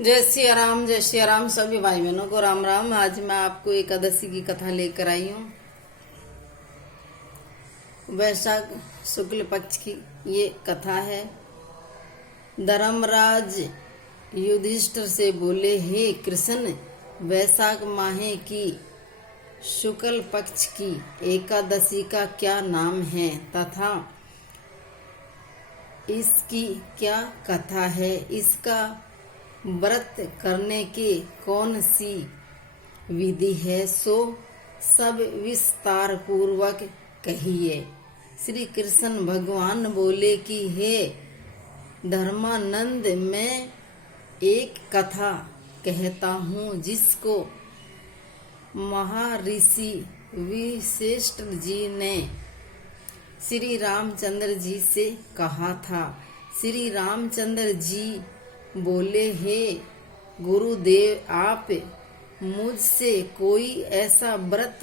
जय श्री राम सभी भाई बहनों को राम राम। आज मैं आपको एकादशी की कथा लेकर आई हूँ। वैशाख शुक्ल पक्ष की ये कथा है। धर्मराज युधिष्ठिर से बोले, हे कृष्ण, वैशाख माह की शुक्ल पक्ष की एकादशी का क्या नाम है तथा इसकी क्या कथा है? इसका व्रत करने की कौन सी विधि है? सो सब विस्तार पूर्वक कहिए। श्री कृष्ण भगवान बोले कि हे धर्मानंद, मैं एक कथा कहता हूँ जिसको महर्षि वशिष्ठ जी ने श्री रामचंद्र जी से कहा था। श्री रामचंद्र जी बोले, हे गुरुदेव, आप मुझसे कोई ऐसा व्रत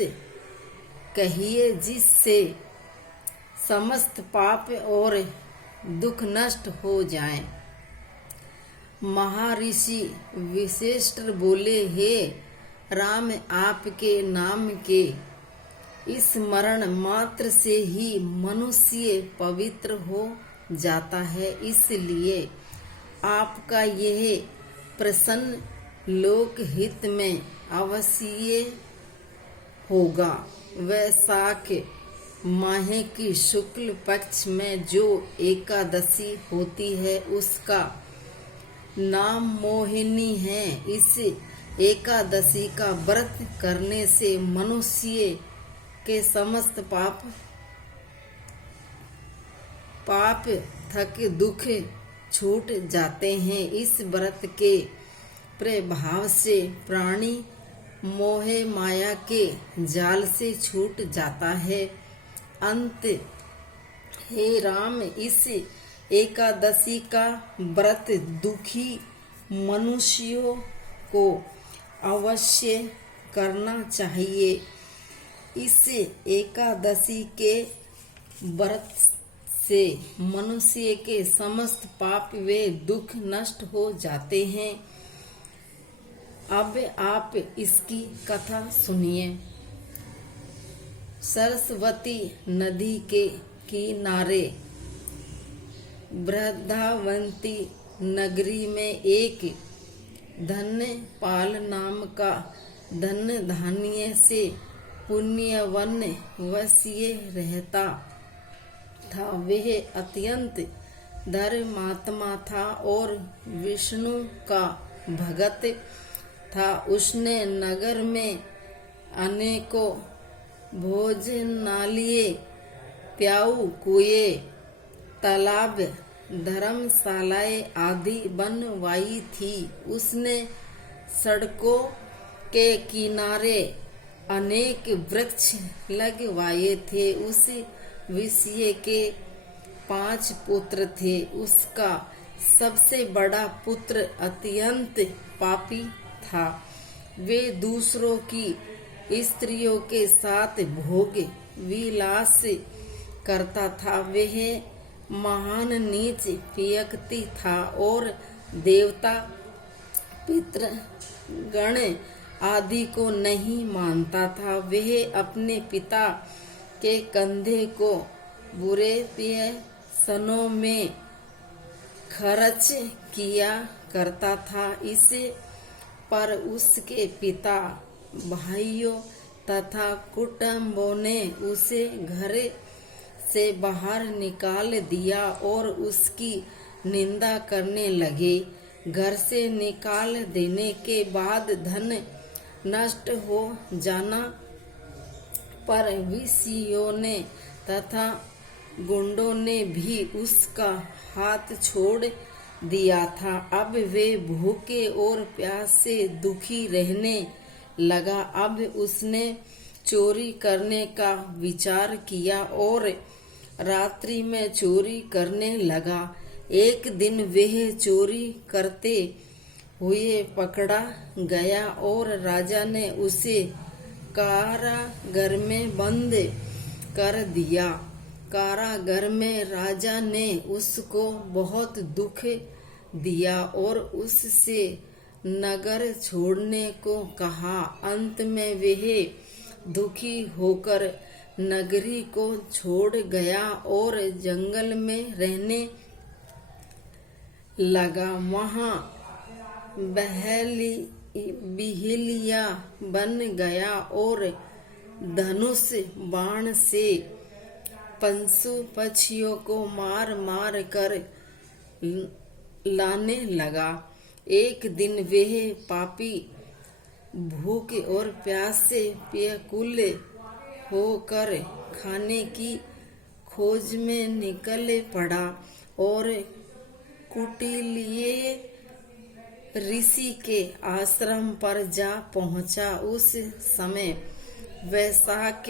कहिए जिससे समस्त पाप और दुख नष्ट हो जाएं। महर्षि वशिष्ठ बोले, हे राम, आपके नाम के स्मरण मात्र से ही मनुष्य पवित्र हो जाता है, इसलिए आपका यह प्रश्न लोकहित में अवश्य होगा। वैशाख माह की शुक्ल पक्ष में जो एकादशी होती है उसका नाम मोहिनी है। इस एकादशी का व्रत करने से मनुष्य के समस्त पाप थक दुख छूट जाते हैं। इस व्रत के प्रभाव से प्राणी मोह माया के जाल से छूट जाता है। अंत हे राम, इस एकादशी का व्रत दुखी मनुष्यों को अवश्य करना चाहिए। इस एकादशी के व्रत से मनुष्य के समस्त पाप व दुख नष्ट हो जाते हैं। अब आप इसकी कथा सुनिए। सरस्वती नदी के किनारे बृहदावंती नगरी में एक धनपाल नाम का धन धान्य से पुण्यवन वश्य रहता था। वह अत्यंत धर्मात्मा था और विष्णु का भगत था। उसने नगर में अनेकों भोजनालय, प्याऊ, कुएं, तालाब, धर्मशालाएं आदि बनवाई थी। उसने सड़कों के किनारे अनेक वृक्ष लगवाए थे। उस वश्य के 5 पुत्र थे। उसका सबसे बड़ा पुत्र अत्यंत पापी था। वे दूसरों की स्त्रियों के साथ भोग विलास करता था। वह महान नीच व्यक्ति था और देवता पितृगण आदि को नहीं मानता था। वह अपने पिता के कंधे को बुरे व्यसनों में खर्च किया करता था। इस पर उसके पिता, भाइयों तथा कुटुंबों ने उसे घर से बाहर निकाल दिया और उसकी निंदा करने लगे। घर से निकाल देने के बाद धन नष्ट हो जाना पर विषयों ने तथा गुंडों ने भी उसका हाथ छोड़ दिया था। अब वे भूखे और प्यास से दुखी रहने लगा। अब उसने चोरी करने का विचार किया और रात्रि में चोरी करने लगा। एक दिन वह चोरी करते हुए पकड़ा गया और राजा ने उसे कारागार में बंद कर दिया। कारागार में राजा ने उसको बहुत दुख दिया और उससे नगर छोड़ने को कहा। अंत में वह दुखी होकर नगरी को छोड़ गया और जंगल में रहने लगा। वहाँ बिहिलिया बन गया और धनुष बाण से पशु पक्षियों को मार मार कर लाने लगा। एक दिन वह पापी भूख और प्यास से व्याकुल होकर खाने की खोज में निकल पड़ा और कुटिलीय ऋषि के आश्रम पर जा पहुंचा। उस समय वैशाख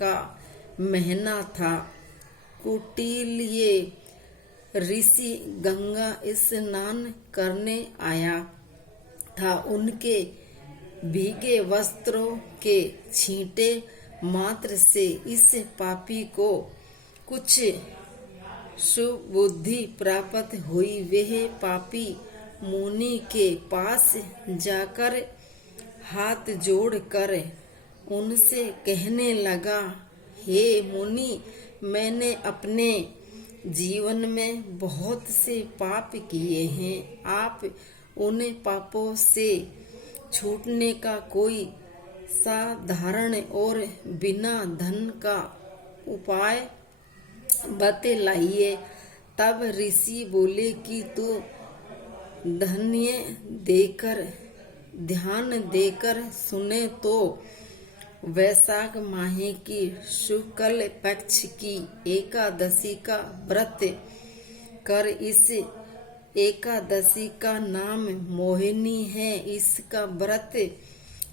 का महीना था। कुटिलीय ऋषि गंगा स्नान करने आया था। उनके भीगे वस्त्रों के छींटे मात्र से इस पापी को कुछ सुबुद्धि प्राप्त हुई। वह पापी मुनि के पास जाकर हाथ जोड़कर उनसे कहने लगा, हे मुनि, मैंने अपने जीवन में बहुत से पाप किए हैं। आप उन पापों से छूटने का कोई साधारण और बिना धन का उपाय बतलाइए। तब ऋषि बोले कि तू ध्यान देकर सुने तो वैशाख माह की शुक्ल पक्ष की एकादशी का व्रत कर। इस एकादशी का नाम मोहिनी है। इसका व्रत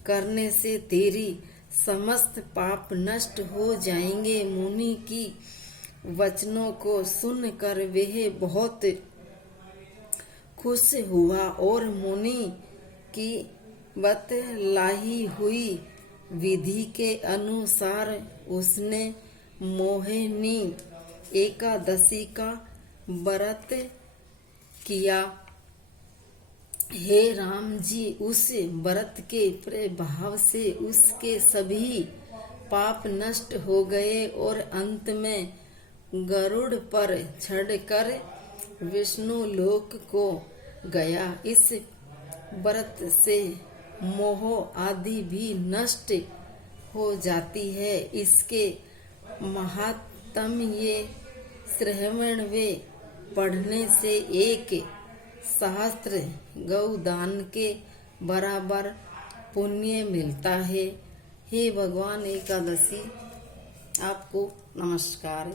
करने से तेरी समस्त पाप नष्ट हो जाएंगे। मुनि की वचनों को सुनकर वह बहुत खुश हुआ और मुनि की बतलाई हुई विधि के अनुसार उसने मोहिनी एकादशी का व्रत किया। हे राम जी, उस व्रत के प्रभाव से उसके सभी पाप नष्ट हो गए और अंत में गरुड़ पर चढ़कर विष्णु लोक को गया। इस व्रत से मोह आदि भी नष्ट हो जाती है। इसके महात्म्य श्रवण व पढ़ने से एक सहस्त्र गौदान के बराबर पुण्य मिलता है। हे भगवान एकादशी, आपको नमस्कार।